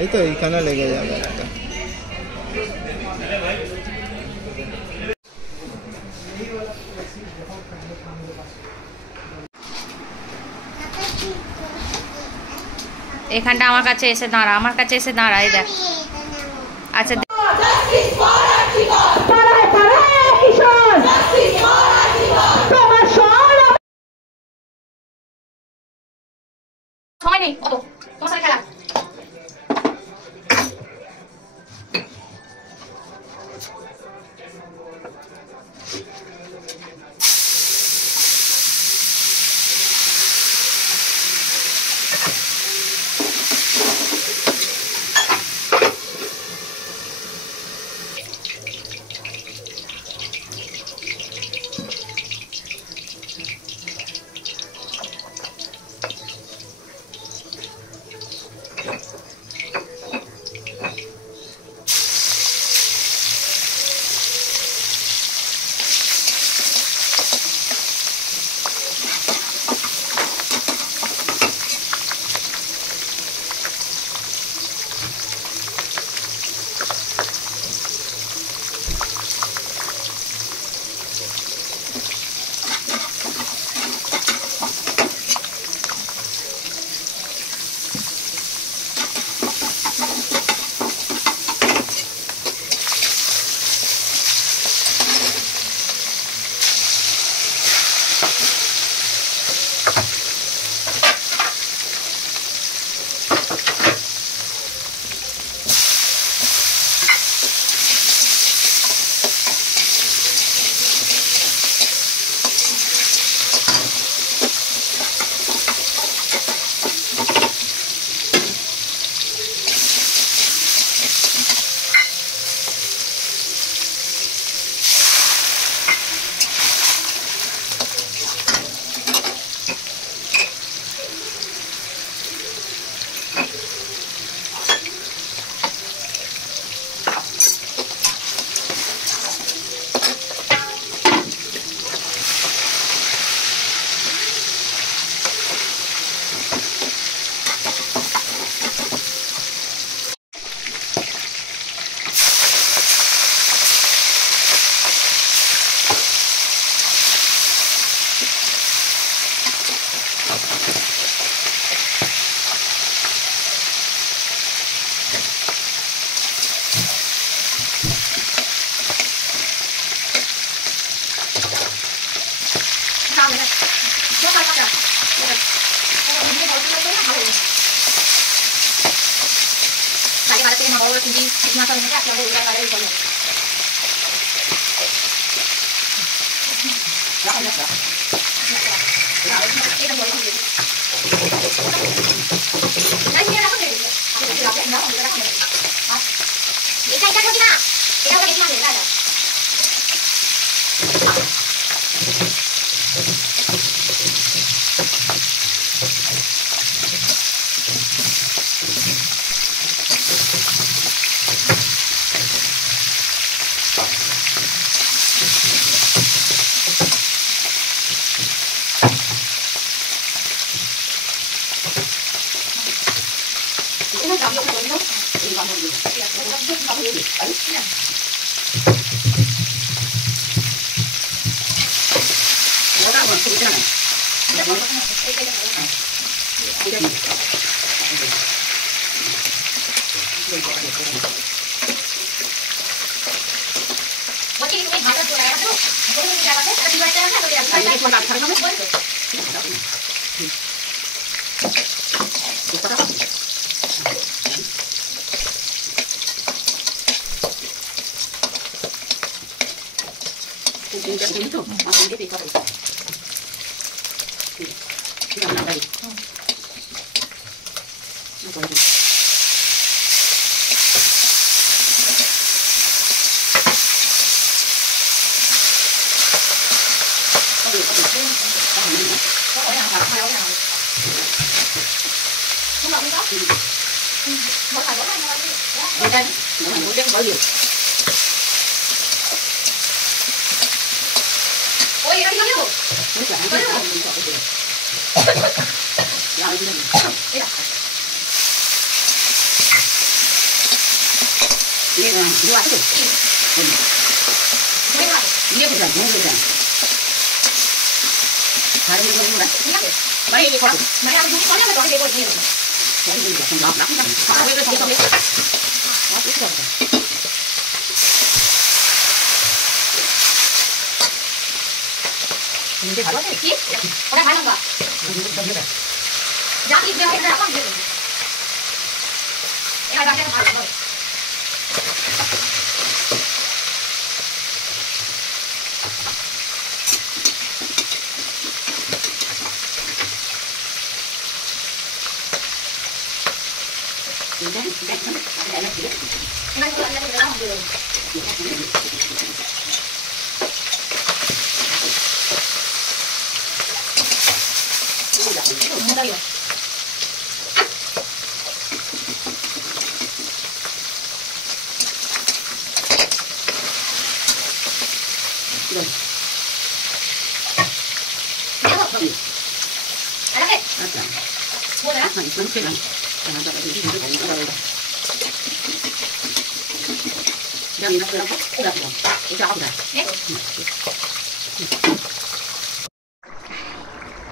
এই তো এইখানে লেগে যাবে একটা। এখানটা আমার কাছে এসে দাঁড়া, আমার কাছে এসে দাঁড়া, এই দেখ। আচ্ছা সময় নেই অত, তোমার সাথে খেলা।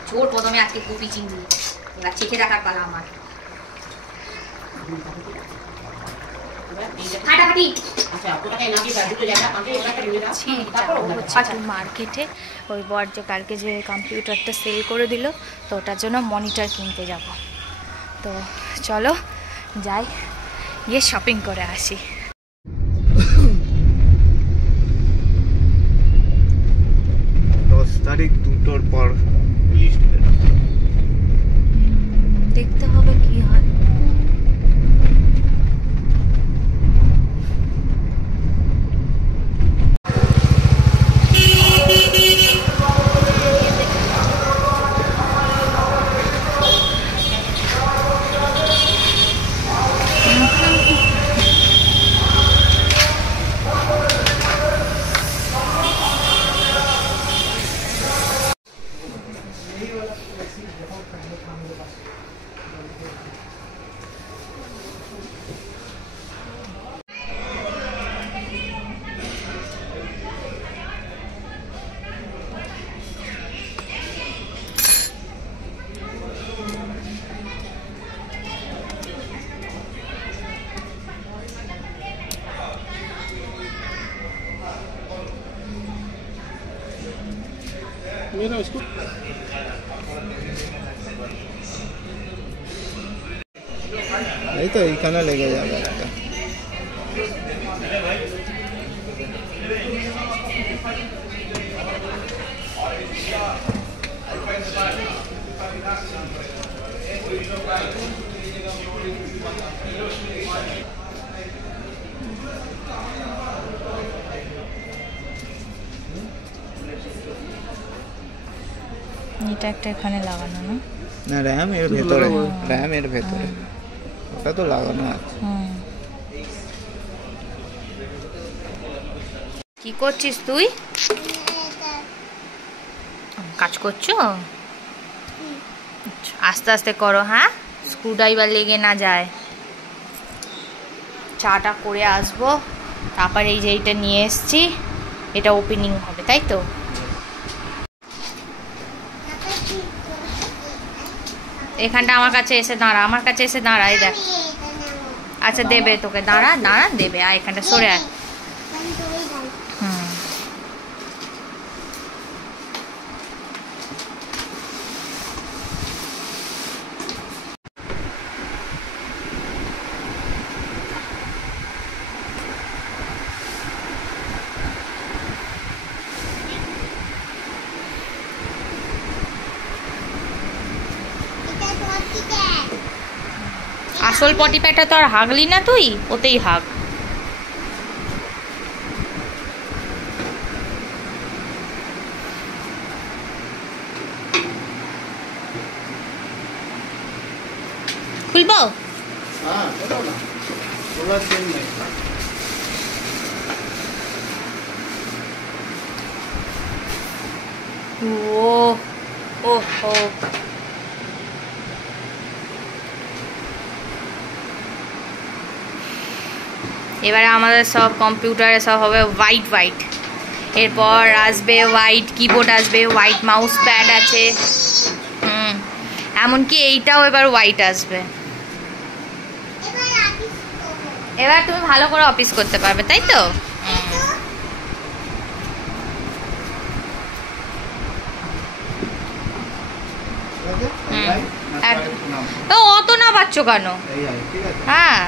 ঝোল প্রথমে আজকে কপি চিংড়ি, এবার চেখে দেখার পালা আমার। মার্কেটে ওই বর যে কালকে যে কম্পিউটারটা সেল করে দিল, তো ওটার জন্য মনিটর কিনতে যাব। তো চলো যাই, গিয়ে শপিং করে আসি। 10 তারিখ 2টোর পর লিস্ট বেরোবে, দেখতে হবে কি হয়। এই তো এইখানে লেগে যাবে একটা। এটা একটা এখানে লাগানো না? না, র্যাম এর ভেতরে, র্যাম এর ভেতরে ওটা তো লাগানো আছে। কি করছিস তুই? কাজ করছো? আস্তে আস্তে করো, হ্যাঁ, স্ক্রুড্রাইভার লেগে না যায়। চাটা করে আসবো, তারপর এই যে এইটা নিয়ে এসছি, এটা ওপেনিং হবে, তাই তো? এখানটা আমার কাছে এসে দাঁড়া, আমার কাছে এসে দাঁড়া, এই দেখ। আচ্ছা দেবে তোকে, দাঁড়া দাঁড়া, দেবে। আর এখানটা সরে আয়। আসল পটি প্যাডটা তো আর হাগলি না তুই, ওতেই হাগ। খুলবো? ও ও এবারে আমাদের সব কম্পিউটারে সব হবে হোয়াইট হোয়াইট, এরপর আসবে হোয়াইট কিবোর্ড, আসবে হোয়াইট মাউস প্যাড আছে, এমনকি এইটাও এবার হোয়াইট আসবে। এবার তুমি ভালো করে অফিস করতে পারবে, তাই তো? তো অত না পাচ্ছ কেন? হ্যাঁ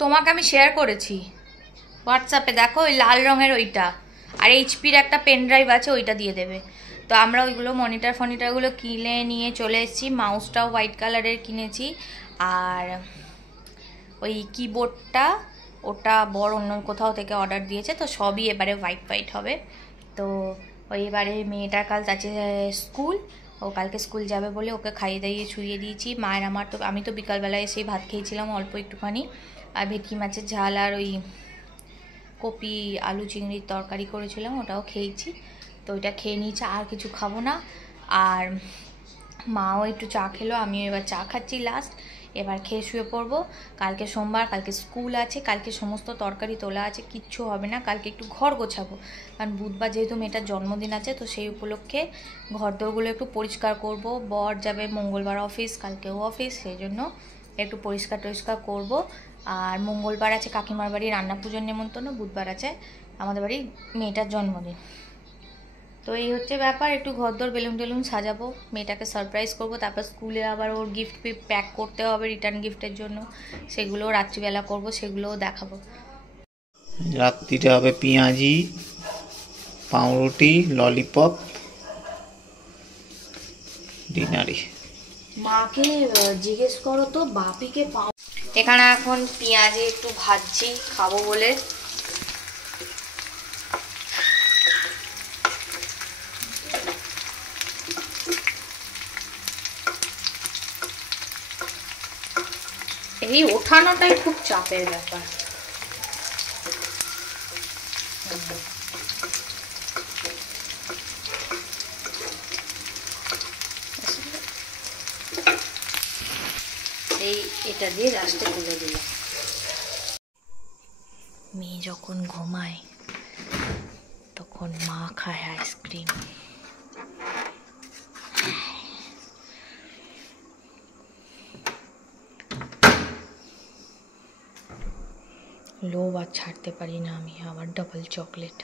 তোমাকে আমি শেয়ার করেছি হোয়াটসঅ্যাপে, দেখো ওই লাল রঙের ওইটা, আর এইচপির একটা পেন ড্রাইভ আছে, ওইটা দিয়ে দেবে। তো আমরা ওইগুলো ফনিটারগুলো কিনে নিয়ে চলে এসেছি, মাউসটাও হোয়াইট কালারের কিনেছি, আর ওই কিবোর্ডটা ওটা বড় অন্য কোথাও থেকে অর্ডার দিয়েছে, তো সবই এবারে হোয়াইট হোয়াইট হবে। তো ওই এবারে মেয়েটার কাল আছে স্কুল, ও কালকে স্কুল যাবে বলে ওকে খাইয়ে দাইয়ে ছুঁয়ে দিয়েছি। মায়ের আমার তো, আমি তো বিকালবেলায় এসেই ভাত খেয়েছিলাম অল্প একটুখানি, আর ভেটকি মাছের ঝাল আর ওই কপি আলু চিংড়ির তরকারি করেছিলাম, ওটাও খেয়েছি। তো ওইটা খেয়ে নিয়েছি, আর কিছু খাবো না। আর মাও একটু চা খেলো, আমিও এবার চা খাচ্ছি লাস্ট। এবার খেয়ে শুয়ে পড়বো। কালকে সোমবার, কালকে স্কুল আছে, কালকে সমস্ত তরকারি তোলা আছে, কিচ্ছু হবে না। কালকে একটু ঘর গোছাবো, কারণ বুধবার যেহেতু মেয়েটার জন্মদিন আছে, তো সেই উপলক্ষে ঘরদোরগুলো একটু পরিষ্কার করব। বর যাবে মঙ্গলবার অফিস, কালকেও অফিস, সেই জন্য একটু পরিষ্কার টরিষ্কার করব। আর মঙ্গলবার আছে কাকিমার বাড়ি রান্না পুজোর নেমন্তন্ন, বুধবার আছে আমাদের বাড়ি মেয়েটার জন্মদিন। তো এই হচ্ছে ব্যাপার, একটু ঘরদোর বেলুন টেলুন সাজাবো, মেয়েটাকে সারপ্রাইজ করব। তারপর স্কুলে আবার ওর গিফট প্যাক করতে হবে রিটার্ন গিফটের জন্য, সেগুলোও রাত্রিবেলা করব, সেগুলোও দেখাবো। রাত্রিতে হবে পেঁয়াজি, পাউরুটি, ললিপপ, ডিনারে। মাকে জিজ্ঞেস করো তো বাপিকে পাও। এখানে এখন পেঁয়াজি একটু ভাজছি খাবো বলে। এই ওঠানোটাই খুব চাপের ব্যাপার। এটা দিয়ে লাস্টে তুলে দিলাম। মেয়ে যখন ঘুমায় তখন মা খায় আইসক্রিম। লোভ আর ছাড়তে পারি না আমি, আবার ডাবল চকলেট।